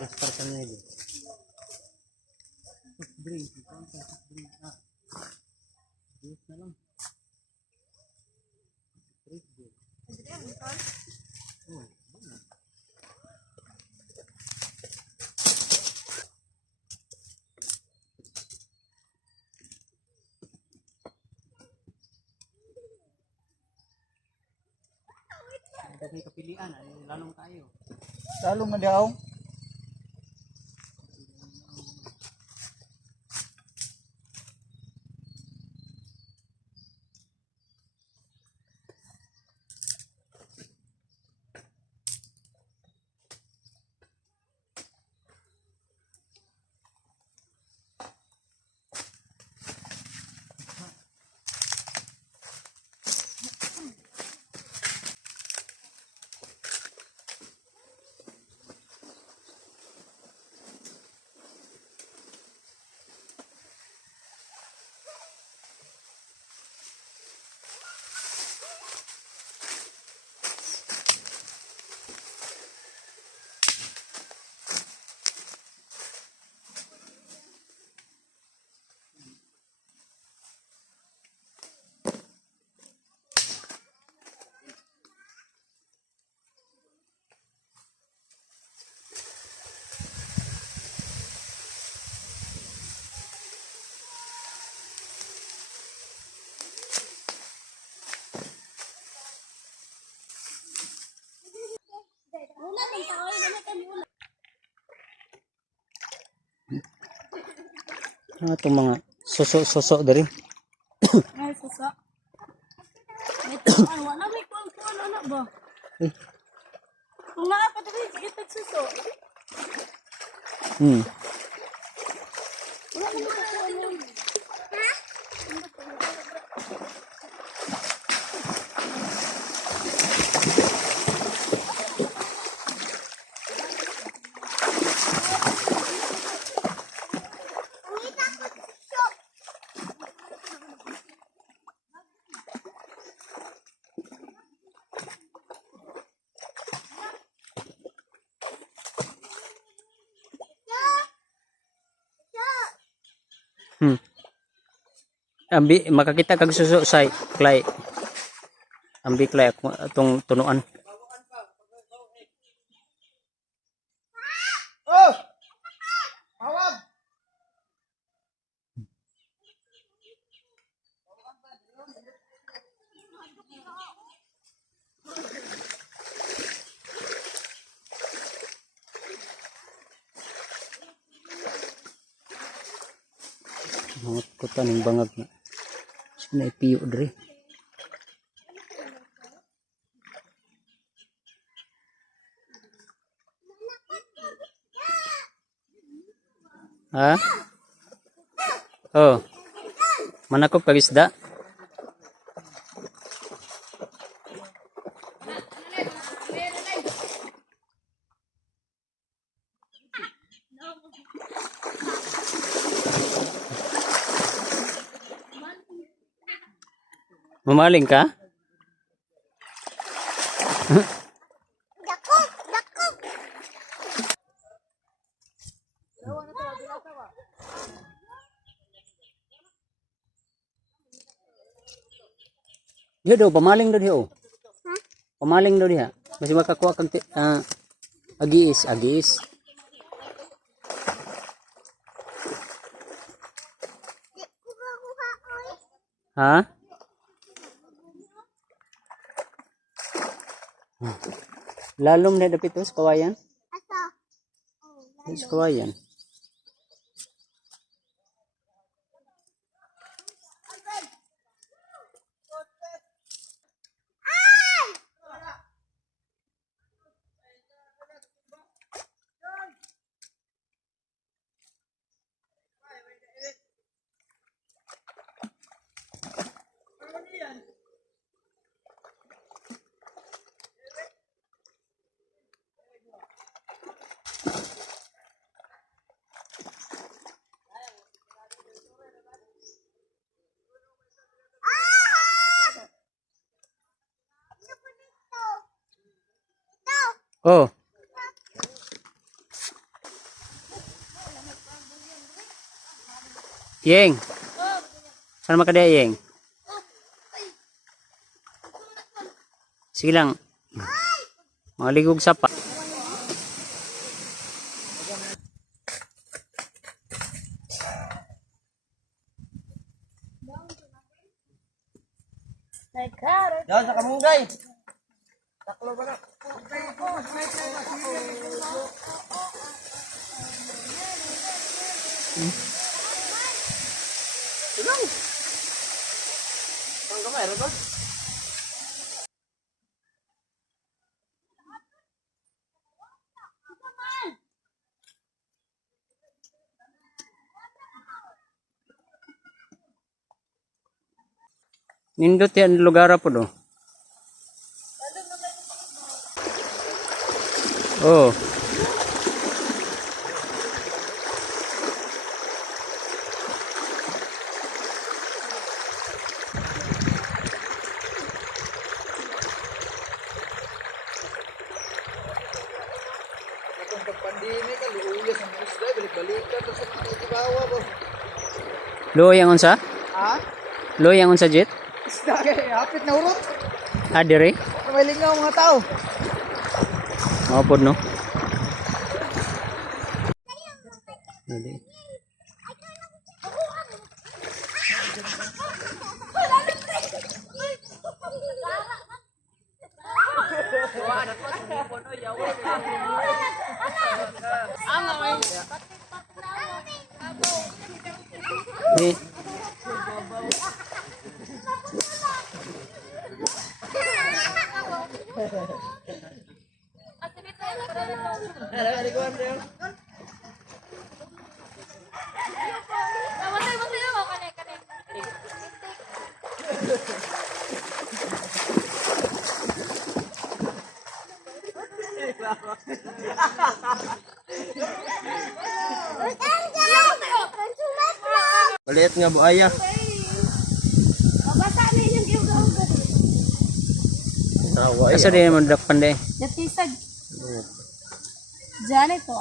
Plaster niya yun. Drink. Drink. Drink na lang. Drink. Oh. May kapilian, lalong tayo. Lalong nga daw. Itong mga suso dari. Ay, suso. Ito, wala may kuwan anak ba? Kung nga pa dali, ito suso. Wala may kuwan. Ha? Ambi makakita kag suso say klay. Ambi klay atong tunuan. Oh! Awag! Mga kuta ning bangag na. Sina ipiyo diri. Ha? Oh. Manakop kag isda. Mamaling ka? Dakok. Dia daw pamaling daw dia. Ha? Pamaling daw dia. Masih makakuha kag agis. Ha? Lalom na dapit sa kawayan. Sa kawayan. Oh. Yeng. Saan makadaya, Yeng? Sige lang. Mga ligog sapa. Like carrot. Daw sa kamunggay. Taklo ba na? Silang. Ang kamay, ano ba? Nindot yan lugar po do. Oh. Kung pag-pandemic ka, luuyas ang isda, balik-balikan, tapos ang ibawa ba? Lo yang unsa? Ha? Lo yang unsa jet? Isda kay hapit na urot. Adire? May lingaw mga tao. Mga pod no. Dili. Eh, Maliit nga buaya. Mabasa na yung giugaw. Tawa asa din man dak panday. Yatisag. Diyan ito.